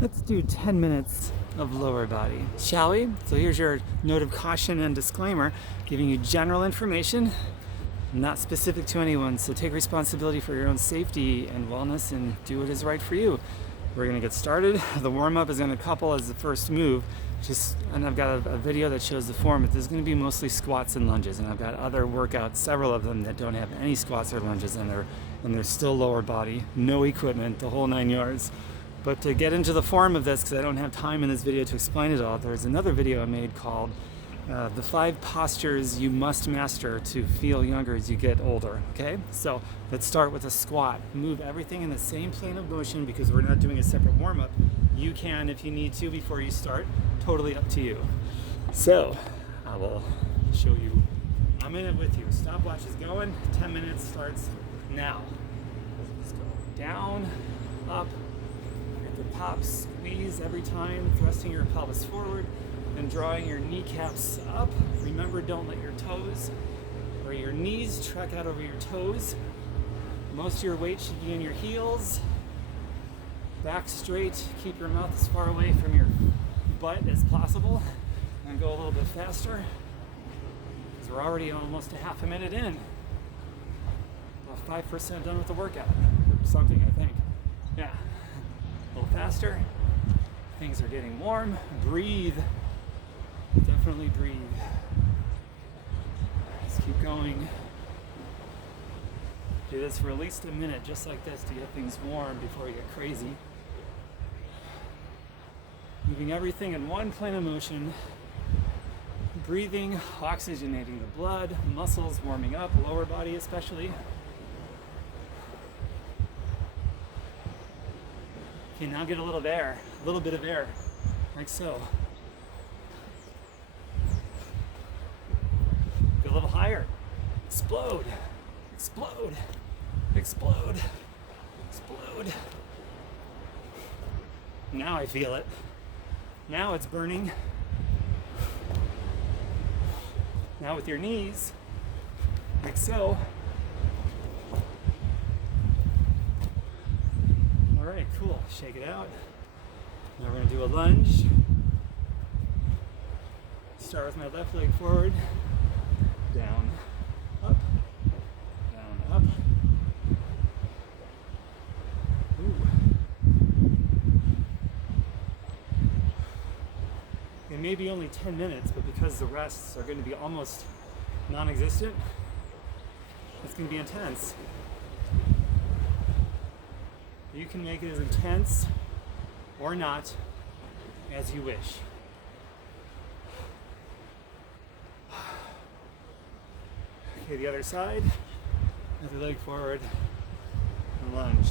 Let's do 10 minutes of lower body, shall we? So here's your note of caution and disclaimer, giving you general information, not specific to anyone. So take responsibility for your own safety and wellness and do what is right for you. We're gonna get started. The warm-up is gonna couple as the first move. And I've got a video that shows the form, but there's gonna be mostly squats and lunges. And I've got other workouts, several of them that don't have any squats or lunges in there, and they're still lower body, no equipment, the whole 9 yards. But to get into the form of this, because I don't have time in this video to explain it all, there's another video I made called the 5 postures you must master to feel younger as you get older, okay? So let's start with a squat. Move everything in the same plane of motion because we're not doing a separate warm-up. You can if you need to before you start, totally up to you. So I will show you. I'm in it with you. Stopwatch is going, 10 minutes starts now. Let's go down, up, at the top, squeeze every time, thrusting your pelvis forward, and drawing your kneecaps up. Remember, don't let your toes or your knees trek out over your toes. Most of your weight should be in your heels. Back straight, keep your mouth as far away from your butt as possible, and go a little bit faster, because we're already almost a half a minute in. About 5% done with the workout, or something, I think. Yeah, a little faster. Things are getting warm. Breathe. Definitely breathe. Just keep going. Do this for at least a minute, just like this, to get things warm before we get crazy. Moving everything in one plane of motion. Breathing, oxygenating the blood, muscles warming up, lower body especially. Okay, now get a little bit of air, like so. Go a little higher. Explode, explode, explode, explode. Now I feel it. Now it's burning. Now with your knees, like so. All right, cool. Shake it out. Now we're gonna do a lunge. Start with my left leg forward, down, up, down, up. Ooh. It may be only 10 minutes, but because the rests are going to be almost non-existent, it's going to be intense. You can make it as intense or not as you wish. Okay, the other side. Other leg forward and lunge.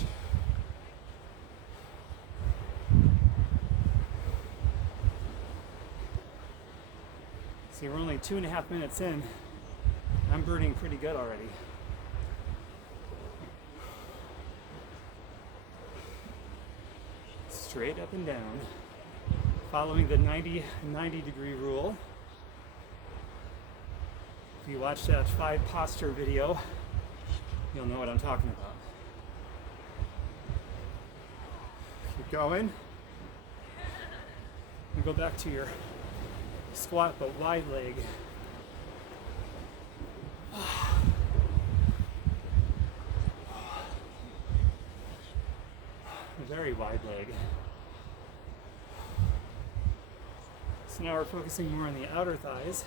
See, we're only 2.5 minutes in. I'm burning pretty good already. Straight up and down, following the 90 degree rule. If you watch that 5 posture video, you'll know what I'm talking about. Keep going. And go back to your squat, but wide leg. Very wide leg. So now we're focusing more on the outer thighs.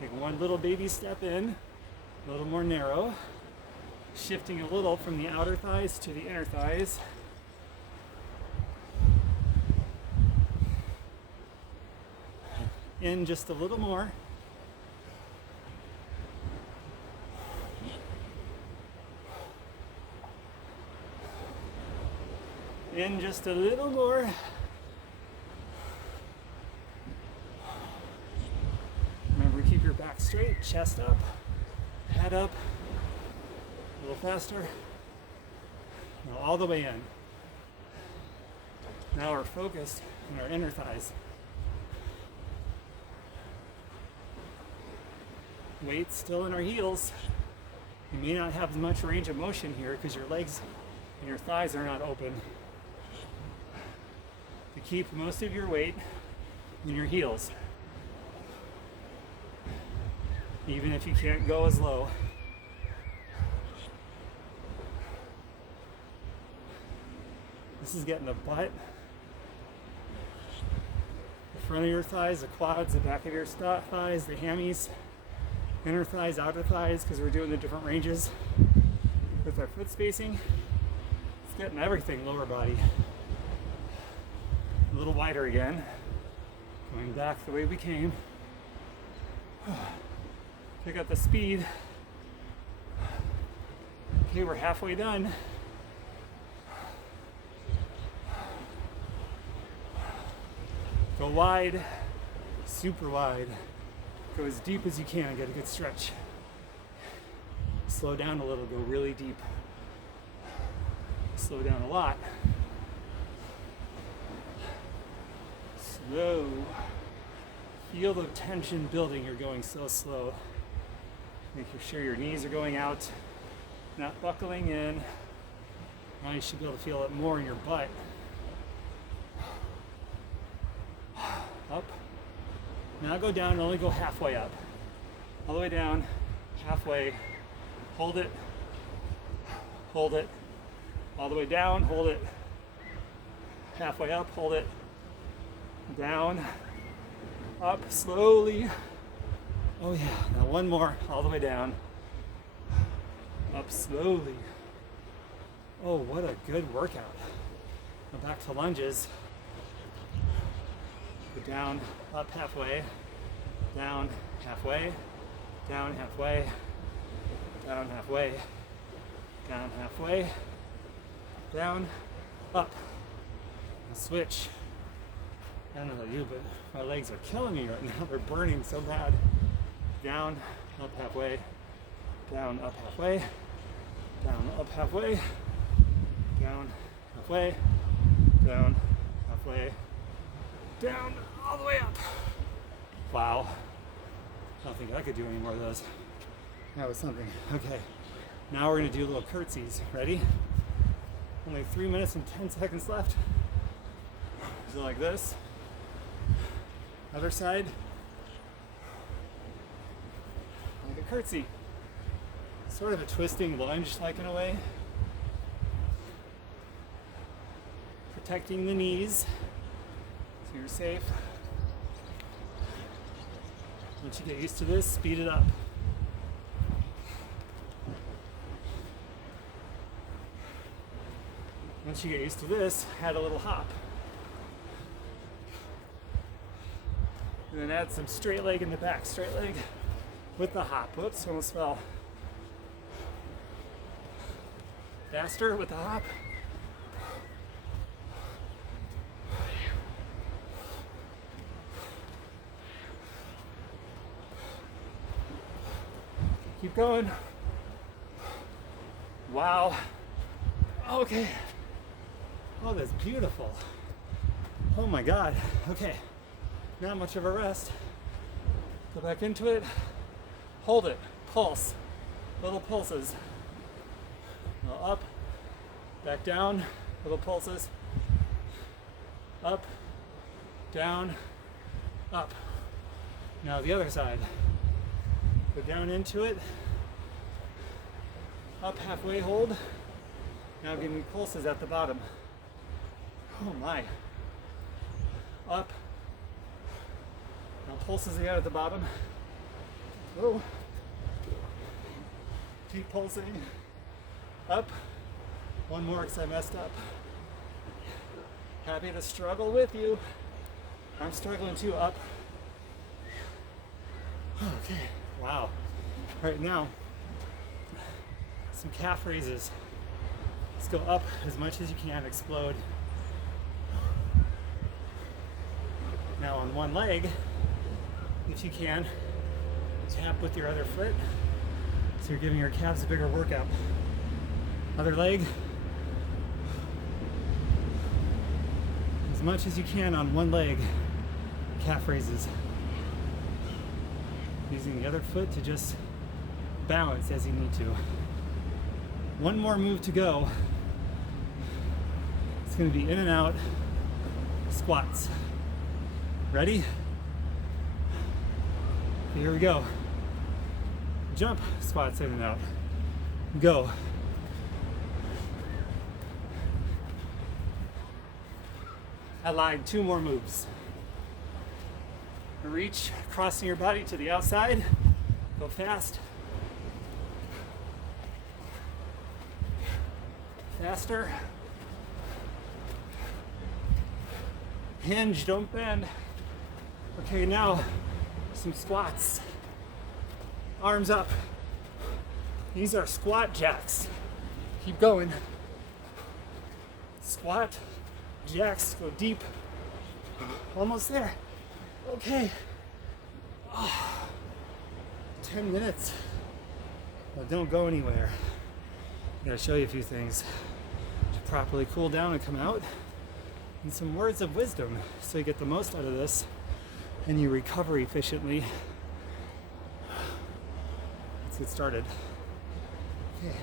Take one little baby step in, a little more narrow, shifting a little from the outer thighs to the inner thighs. In just a little more. In just a little more. Remember, keep your back straight, chest up, head up, a little faster. Now all the way in. Now we're focused on our inner thighs. Weight still in our heels. You may not have as much range of motion here because your legs and your thighs are not open. To keep most of your weight in your heels, even if you can't go as low. This is getting the butt, the front of your thighs, the quads, the back of your thighs, the hammies, inner thighs, outer thighs, because we're doing the different ranges with our foot spacing. It's getting everything lower body. A little wider again. Going back the way we came. Pick up the speed. Okay, we're halfway done. Go wide, super wide. Go as deep as you can, get a good stretch. Slow down a little, go really deep. Slow down a lot. Slow. Feel the tension building, you're going so slow. Making sure your knees are going out, not buckling in. Now you should be able to feel it more in your butt. Up. Now go down and only go halfway up. All the way down, halfway. Hold it. Hold it. All the way down, hold it. Halfway up, hold it. Down. Up, slowly. Oh yeah, now one more, all the way down. Up slowly. Oh, what a good workout. Now back to lunges. Go down, up halfway, down halfway, down halfway, down halfway, down halfway, down, up. Now switch. I don't know about you, but my legs are killing me right now. They're burning so bad. Down, up halfway, down, up halfway, down, up halfway, down, halfway, down, halfway, down, all the way up. Wow. I don't think I could do any more of those. That was something. Okay. Now we're going to do little curtsies. Ready? Only 3 minutes and 10 seconds left. So like this. Other side. Like a curtsy. Sort of a twisting lunge, like in a way. Protecting the knees. So you're safe. Once you get used to this, speed it up. Once you get used to this, add a little hop. And then add some straight leg in the back. Straight leg with the hop. Whoops, almost fell. Faster with the hop. Keep going. Wow. Okay. Oh, that's beautiful. Oh my God. Okay. Not much of a rest. Go back into it. Hold it. Pulse. Little pulses. Now up. Back down. Little pulses. Up. Down. Up. Now the other side. Go down into it. Up halfway, hold. Now give me pulses at the bottom. Oh my. Up. Now pulses again at the bottom. Oh. Keep pulsing. Up. One more because I messed up. Happy to struggle with you. I'm struggling too. Up. Okay. Wow. Right now, some calf raises. Let's go up as much as you can, explode. Now on one leg, if you can, tap with your other foot. So you're giving your calves a bigger workout. Other leg. much as you can on one leg, calf raises. Using the other foot to just balance as you need to. One more move to go. It's going to be in and out squats. Ready? Here we go. Jump, squats in and out. Go. Aligned, 2 more moves. Reach, crossing your body to the outside. Go fast. Faster. Hinge, don't bend. Okay, now some squats. Arms up. These are squat jacks. Keep going. Squat jacks, go deep. Almost there. Okay. 10 minutes. Well, don't go anywhere. I'm going to show you a few things to properly cool down and come out, and some words of wisdom so you get the most out of this and you recover efficiently. Let's get started. Okay.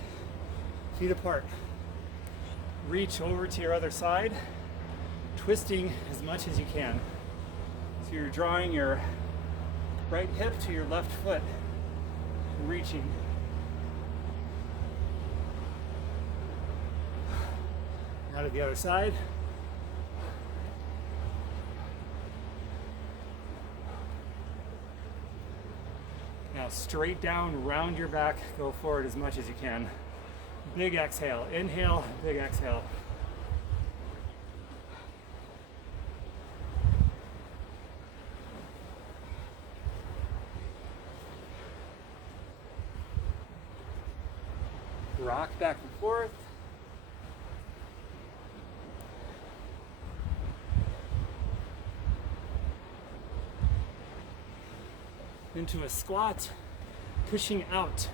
Feet apart. Reach over to your other side, twisting as much as you can. So you're drawing your right hip to your left foot, reaching. Now to the other side. Now straight down, round your back, go forward as much as you can. Big exhale, inhale, big exhale. Rock back and forth. Into a squat, pushing out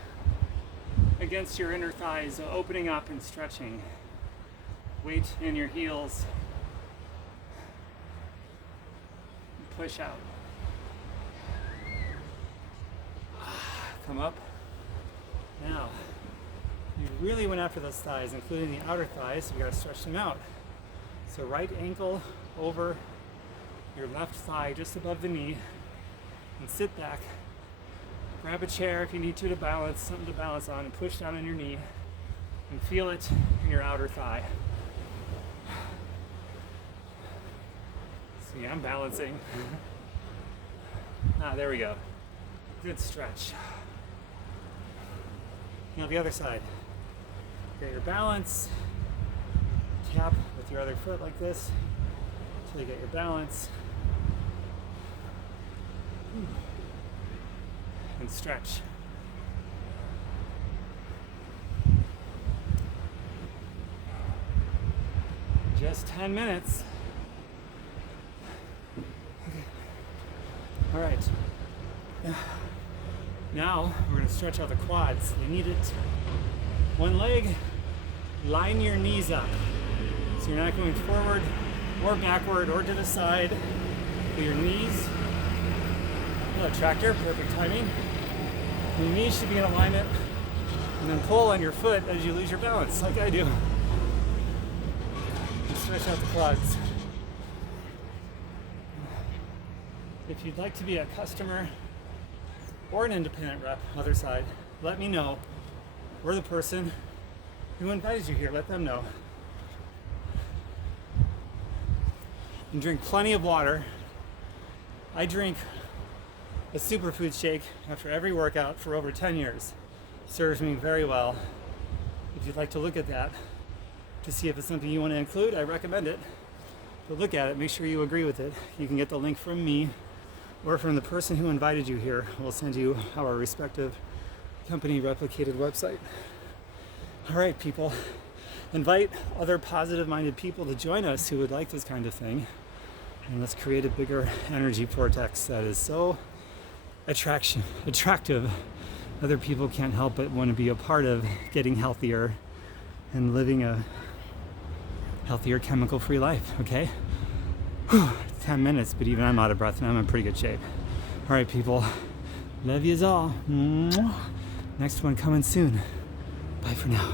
against your inner thighs, opening up and stretching. Weight in your heels. Push out. Come up. Now, you really went after those thighs, including the outer thighs, so you gotta stretch them out. So right ankle over your left thigh, just above the knee, and sit back. Grab a chair if you need to balance, something to balance on, and push down on your knee, and feel it in your outer thigh. See, I'm balancing. There we go. Good stretch. Now the other side. Get your balance. Tap with your other foot like this until you get your balance. And stretch. Just 10 minutes. Okay. All right. Now we're going to stretch out the quads. You need it. One leg, line your knees up. So you're not going forward or backward or to the side. But your knees, tractor, perfect timing. Your knees should be in alignment, and then pull on your foot as you lose your balance, like I do. And stretch out the quads. If you'd like to be a customer or an independent rep, other side, let me know. We're the person who invited you here, let them know. And drink plenty of water. I drink a Superfoods shake after every workout for over 10 years. Serves me very well. If you'd like to look at that to see if it's something you want to include, I recommend it. But look at it, make sure you agree with it. You can get the link from me or from the person who invited you here. We'll send you our respective company replicated website. All right, people. Invite other positive-minded people to join us who would like this kind of thing. And let's create a bigger energy vortex that is so attractive. Other people can't help but want to be a part of getting healthier and living a healthier chemical-free life, okay? 10 minutes, but even I'm out of breath and I'm in pretty good shape. All right, people. Love yous all. Next one coming soon. Bye for now.